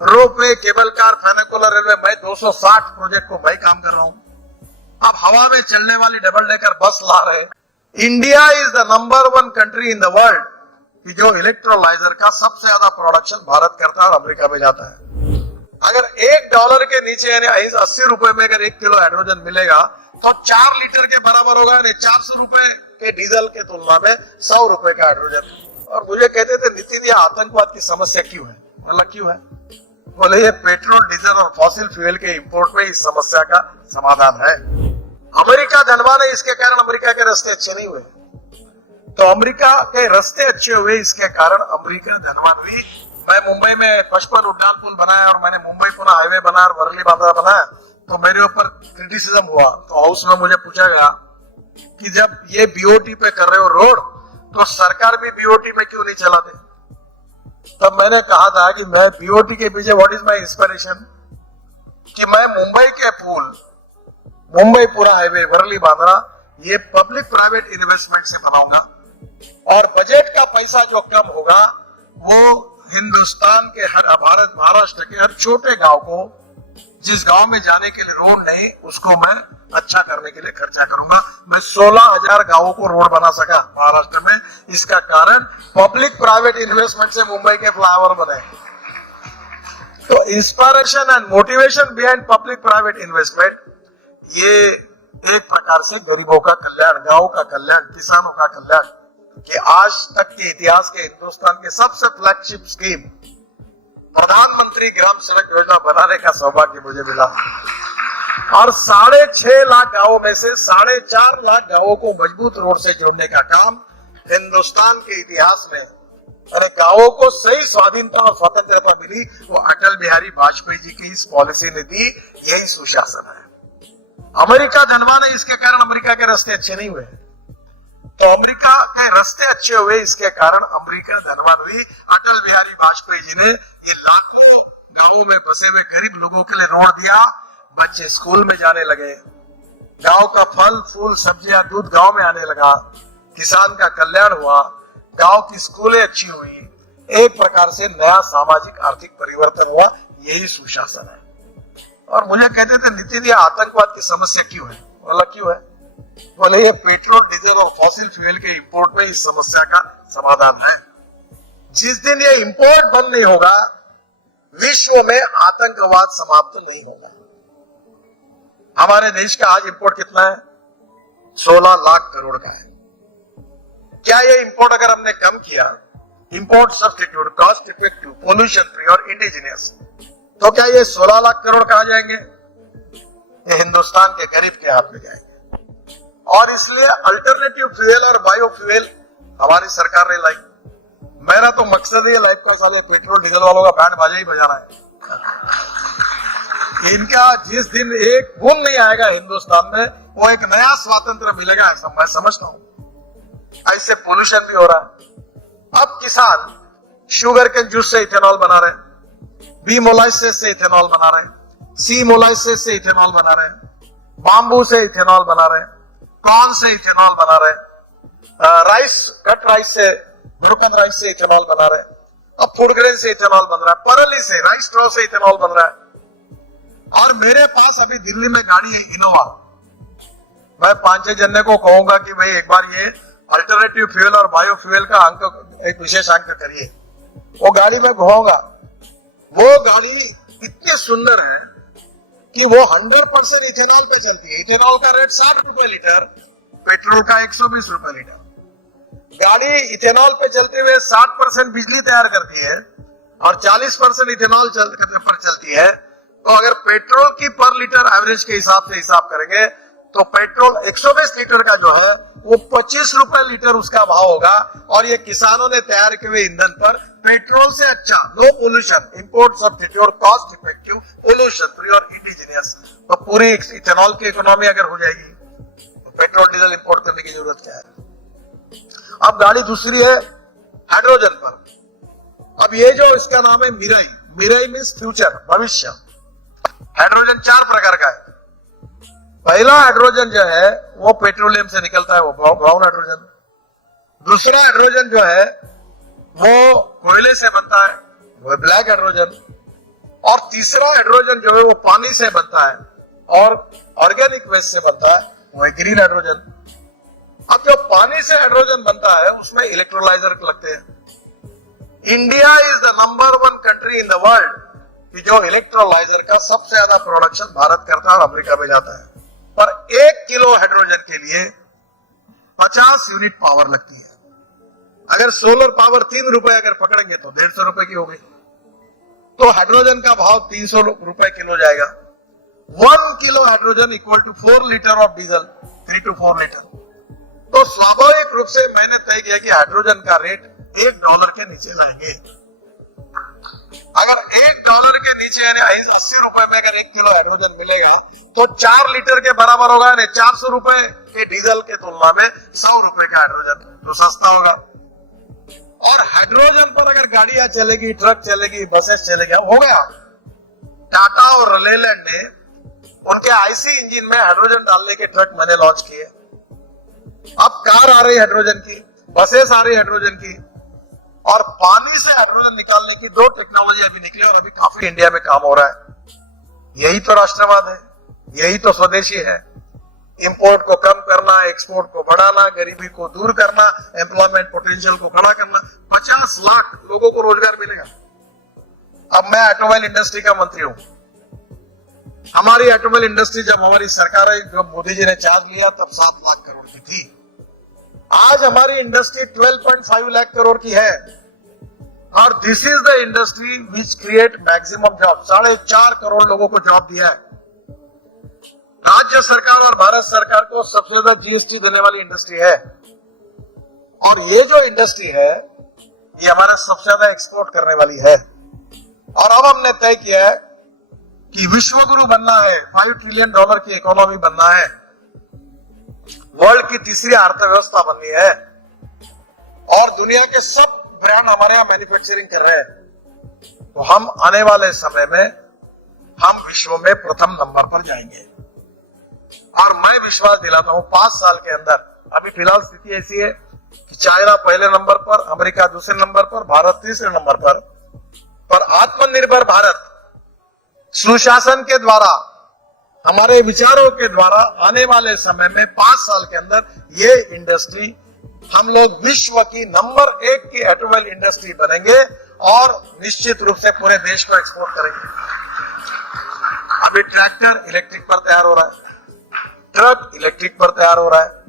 Ropeway, cable car, फैनिकुलर railway, मैं 260 project को मैं काम कर रहा हूं। अब हवा में चलने वाली डबल डेकर बस ला रहे। India is the number 1 country in the world कि जो इलेक्ट्रोलाइजर का सबसे ज्यादा प्रोडक्शन भारत करता है और अमेरिका में जाता है। अगर $1 के नीचे यानी 80 रुपए में अगर 1 किलो हाइड्रोजन मिलेगा तो 4 लीटर के बराबर होगा, यानी 400 रुपए के डीजल के तुलना में 100 रुपए का हाइड्रोजन। और मुझे कहते थे नितिन ये आतंकवाद की समस्या क्यों है? मतलब क्यों है? बोले ये पेट्रोल, डीजल और फॉसिल फ्यूल के इंपोर्ट में इस समस्या का समाधान है। अमेरिका धनवान है, इसके कारण अमेरिका के रास्ते अच्छे नहीं हुए। तो अमेरिका के रास्ते अच्छे हुए, इसके कारण अमेरिका धनवान हुई। मैं मुंबई में 55 उड्डान पुल बनाया और मैंने मुंबई पुणे हाईवे बनाया और वर्ली बांद्रा बनाया, तो मेरे ऊपर क्रिटिसिज्म हुआ। तो हाउस में मुझे पूछा गया कि जब ये बीओटी पे कर रहे हो रोड, तो सरकार भी बीओटी पे क्यों नहीं चलाते? तब मैंने कहा था कि मैं बीओटी के पीछे व्हाट इज माय इंस्पिरेशन, कि मैं मुंबई के पुल, मुंबई पुणे हाईवे, वर्ली बांद्रा, ये पब्लिक प्राइवेट इन्वेस्टमेंट से बनाऊंगा और बजट का पैसा जो कम होगा वो हिंदुस्तान के हर महाराष्ट्र के हर छोटे गांव को, जिस गांव में जाने के लिए रोड नहीं, उसको मैं अच्छा करने के लिए खर्चा करूंगा। मैं 16,000 गांवों को रोड बना सका महाराष्ट्र में, इसका कारण पब्लिक प्राइवेट इन्वेस्टमेंट से मुंबई के फ्लाईओवर बने। तो inspiration and motivation behind public private investment, ये एक प्रकार से गरीबों का कल्याण, गांवों का कल्याण, किसानों का कल्याण, कि आज तक के इतिहास के हिंदुस्तान के सबसे फ्लैगशिप स्कीम प्रधानमंत्री ग्राम सड़क योजना बनाने का सौभाग्य मुझे मिला। और 6.5 लाख गांवों में से 4.5 लाख गांवों को मजबूत रोड से जोड़ने का काम हिंदुस्तान के इतिहास में, अरे गांवों को सही स्वाधीनता और स्वतंत्रता मिली, वो अटल बिहारी वाजपेयी जी की इस पॉलिसी ने दी। यही सुशासन है। अमेरिका धनवान है, इसके कारण अमेरिका के रास्ते अच्छे नहीं हुए। तो अमेरिका के रास्ते अच्छे हुए, इसके कारण अमेरिका धनवान हुई। अटल बिहारी वाजपेयी जी ने ये लाखों गांवों में बसे हुए गरीब लोगों के लिए रोड दिया, बच्चे स्कूल में जाने लगे, गांव का फल फूल सब्जियां दूध गांव में आने लगा, किसान का कल्याण हुआ, गांव की स्कूलें अच्छी हुई, एक प्रकार से नया सामाजिक आर्थिक परिवर्तन हुआ। यही सुशासन है। और मुझे कहते थे नितिन ये आतंकवाद की समस्या क्यों है? मतलब क्यों है? बोले ये पेट्रोल, डीजल और फॉसिल फ्यूल के इंपोर्ट में इस समस्या का समाधान है। जिस दिन ये इंपोर्ट बंद नहीं होगा, विश्व में आतंकवाद समाप्त नहीं होगा। हमारे देश का आज इंपोर्ट कितना है? 16 लाख करोड़ का है। क्या ये इंपोर्ट अगर हमने कम किया, import substitute, cost effective, pollution free और इंडिजिनियस, तो क्या ये 16 लाख करोड़ कहां जाएंगे? ये हिंदुस्तान के गरीब के हाथ में जाएंगे। और इसलिए अल्टरनेटिव फ्यूल और बायोफ्यूल हमारी सरकार ने लाई। मेरा तो मकसद ही लाइफ का साले पेट्रोल डीजल वालों का बैंड बाजा ही बजाना है। इनका जिस दिन एक बूंद नहीं आएगा हिंदुस्तान में, वो एक नया स्वातंत्र मिलेगा, ऐसा मैं समझता हूं। ऐसे पोल्यूशन भी हो रहा है। अब किसान शुगर के जूस से इथेनॉल बना रहे हैं, बी मोलाइसिस से इथेनॉल बना रहे हैं, सी मोलाइसिस से इथेनॉल बना रहे हैं, बाम्बू से इथेनॉल बना रहे हैं, कॉर्न से इथेनॉल बना रहे हैं, राइस, कट राइस से, ब्रोकन राइस से इथेनॉल बना रहे हैं, अब फूड ग्रेन से इथेनॉल बन रहा है, परली से, राइस स्ट्रॉ से इथेनॉल बन रहा है। और मेरे पास अभी दिल्ली में गाड़ी है इनोवा। मैं 5-6 जने को कहूंगा कि भाई एक बार ये अल्टरनेटिव फ्यूल और बायोफ्यूल का अंक, एक विशेष अंक करिए। वो गाड़ी में घुमाऊंगा। वो गाड़ी इतनी सुंदर है कि वो 100% इथेनॉल पे चलती है। इथेनॉल का रेट 60 रुपए लीटर, पेट्रोल का 120 रुपए लीटर। गाड़ी इथेनॉल पे चलते हुए 60% बिजली तैयार करती है और 40% इथेनॉल पर चलती है। तो अगर पेट्रोल की पर लीटर एवरेज के हिसाब से हिसाब करेंगे तो पेट्रोल 120 लीटर का जो है वो 25 रुपए लीटर उसका भाव होगा। और ये किसानों ने तैयार किए हुए ईंधन पर पेट्रोल से अच्छा, no pollution, import substitute, cost effective, pollution free और इंडिजिनियस, तो पूरी इथेनॉल की इकोनॉमी अगर हो जाएगी तो पेट्रोल डीजल इंपोर्ट करने की जरूरत क्या है? अब गाड़ी दूसरी है हाइड्रोजन पर। अब ये जो इसका नाम है मिराई, मिराई मीन्स फ्यूचर, भविष्य। हाइड्रोजन 4 प्रकार का है। पहला हाइड्रोजन जो है वो पेट्रोलियम से निकलता है, वो ब्राउन हाइड्रोजन। दूसरा हाइड्रोजन जो है वो कोयले से बनता है, वो ब्लैक हाइड्रोजन। और तीसरा हाइड्रोजन जो है वो पानी से बनता है और ऑर्गेनिक वेस्ट से बनता है, वो है ग्रीन हाइड्रोजन। अब जो पानी से हाइड्रोजन बनता है उसमें इलेक्ट्रोलाइजर लगते हैं। India is the number 1 country in the world कि जो इलेक्ट्रोलाइजर का सबसे ज्यादा प्रोडक्शन भारत करता है और अमेरिका में जाता है। पर 1 किलो हाइड्रोजन के लिए 50 यूनिट पावर लगती है। अगर सोलर पावर 3 रुपए अगर पकड़ेंगे तो 150 रुपए की हो गई, तो हाइड्रोजन का भाव 300 रुपए किलो जाएगा। 1 kilo hydrogen equal to 4 litre of diesel, 3 to 4 litre. तो स्वाभाविक रूप से मैंने तय किया कि हाइड्रोजन का रेट $1 के नीचे लाएंगे। अगर $1 के नीचे यानी 80 रुपए में अगर 1 किलो हाइड्रोजन मिलेगा तो 4 लीटर के बराबर होगा, यानी 400 रुपए के डीजल के तुलना में 100 रुपए का हाइड्रोजन तो सस्ता होगा। और हाइड्रोजन पर अगर गाड़ियां चलेगी, ट्रक चलेगी, बसेस चलेगी, हो गया। टाटा और लेलैंड ने उनके आईसी इंजन में हाइड्रोजन डालने के ट्रक मैंने लॉन्च किए। अब कार आ रही हाइड्रोजन की, बसेस आ रही हाइड्रोजन की, और पानी से हाइड्रोजन निकालने की 2 टेक्नोलॉजी अभी निकली और अभी काफी इंडिया में काम हो रहा है। यही तो राष्ट्रवाद है, यही तो स्वदेशी है। इंपोर्ट को कम करना, एक्सपोर्ट को बढ़ाना, गरीबी को दूर करना, एम्प्लॉयमेंट पोटेंशियल को खड़ा करना, 50 लाख लोगों को रोजगार मिलेगा। अब मैं ऑटोमोबाइल इंडस्ट्री का मंत्री हूं। हमारी ऑटोमोबाइल इंडस्ट्री जब हमारी सरकार आई, जब मोदी जी ने चार्ज लिया तब 7 लाख करोड़ की थी। आज हमारी इंडस्ट्री 12.5 लाख करोड़ की है और this is the industry which create maximum job. 4.5 crore लोगों को जॉब दिया है। राज्य सरकार और भारत सरकार को सबसे ज्यादा जीएसटी देने वाली इंडस्ट्री है। और ये जो इंडस्ट्री है ये हमारा सबसे ज्यादा एक्सपोर्ट करने वाली है। और अब हमने तय किया है कि विश्व गुरु बनना है, $5 ट्रिलियन की इकोनॉमी बनना है, वर्ल्ड की तीसरी अर्थव्यवस्था बननी है और दुनिया के सब ब्रांड हमारे यहां मैन्युफैक्चरिंग कर रहे हैं। तो हम आने वाले समय में हम विश्व में प्रथम नंबर पर जाएंगे। और मैं विश्वास दिलाता हूं 5 साल के अंदर, अभी फिलहाल स्थिति ऐसी है कि चाइना पहले नंबर पर, अमेरिका दूसरे नंबर पर, भारत तीसरे नंबर पर आत्मनिर्भर भारत सुशासन के द्वारा, हमारे विचारों के द्वारा आने वाले समय में 5 साल के अंदर ये इंडस्ट्री हम लोग विश्व की नंबर 1 की ऑटोमोबाइल इंडस्ट्री बनेंगे और निश्चित रूप से पूरे देश को एक्सपोर्ट करेंगे। अभी ट्रैक्टर इलेक्ट्रिक पर तैयार हो रहा है, ट्रक इलेक्ट्रिक पर तैयार हो रहा है,